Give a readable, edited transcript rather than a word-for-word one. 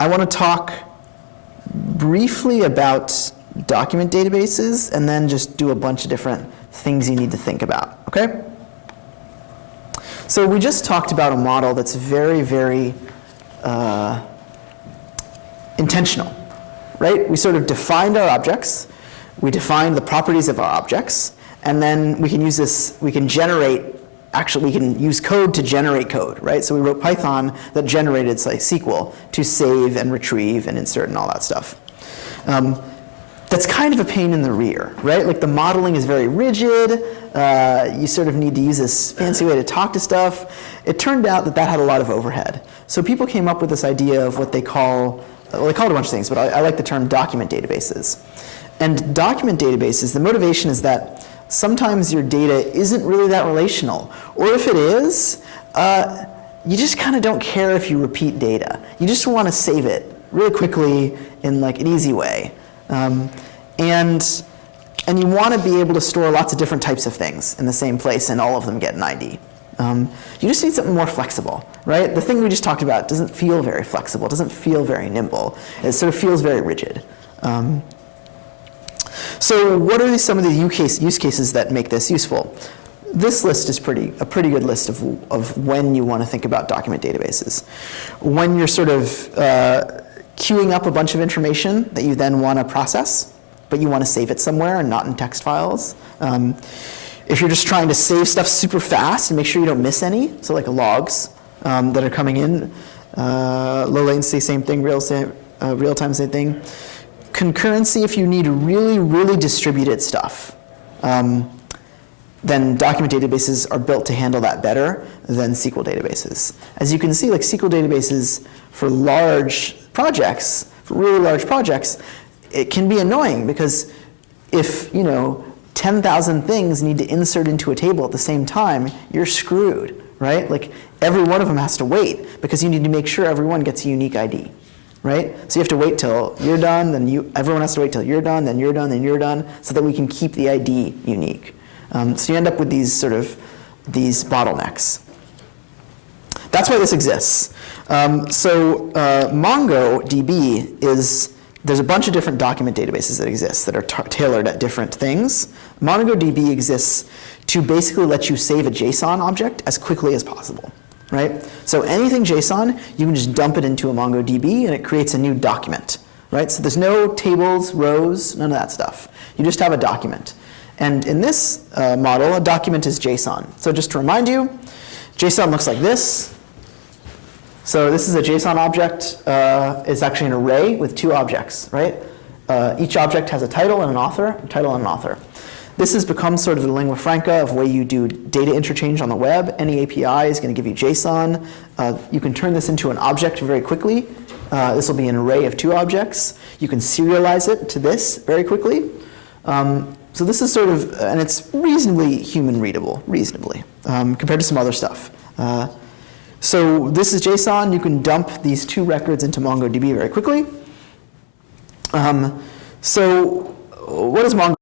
I want to talk briefly about document databases and then just do a bunch of different things you need to think about, okay? So we just talked about a model that's very, very intentional, right? We sort of defined our objects, we defined the properties of our objects, and then we can use this, we can generate, actually we can use code to generate code, right? So we wrote Python that generated like SQL to save and retrieve and insert and all that stuff. That's kind of a pain in the rear, right? Like the modeling is very rigid, you sort of need to use this fancy way to talk to stuff. It turned out that that had a lot of overhead. So people came up with this idea of what they call, well, they called it a bunch of things, but I like the term document databases. And document databases, the motivation is that sometimes your data isn't really that relational. Or if it is, you just kind of don't care if you repeat data. You just want to save it really quickly in like an easy way. And you want to be able to store lots of different types of things in the same place and all of them get an ID. You just need something more flexible, right? The thing we just talked about doesn't feel very flexible, doesn't feel very nimble. It sort of feels very rigid. So what are some of the use cases that make this useful? This list is a pretty good list of when you want to think about document databases. When you're sort of queuing up a bunch of information that you then want to process, but you want to save it somewhere and not in text files. If you're just trying to save stuff super fast and make sure you don't miss any, so like logs that are coming in, low latency, same thing, real time, same thing. Concurrency, if you need really, really distributed stuff, then document databases are built to handle that better than SQL databases. As you can see, like SQL databases for large projects, for really large projects, it can be annoying because if 10,000 things need to insert into a table at the same time, you're screwed, right? Like every one of them has to wait because you need to make sure everyone gets a unique ID, right? So you have to wait till you're done, then everyone has to wait till you're done, then you're done, then you're done, so that we can keep the ID unique. So you end up with these bottlenecks. That's why this exists. So MongoDB there's a bunch of different document databases that exist that are tailored at different things. MongoDB exists to basically let you save a JSON object as quickly as possible, right? So anything JSON, you can just dump it into a MongoDB and it creates a new document, right? So there's no tables, rows, none of that stuff. You just have a document. And in this model, a document is JSON. So just to remind you, JSON looks like this. So this is a JSON object. It's actually an array with two objects, right? Each object has a title and an author, This has become sort of the lingua franca of the way you do data interchange on the web. Any API is going to give you JSON. You can turn this into an object very quickly. This will be an array of two objects. You can serialize it to this very quickly. So this is sort of, and it's reasonably human readable, compared to some other stuff. So this is JSON. You can dump these two records into MongoDB very quickly. So what is MongoDB?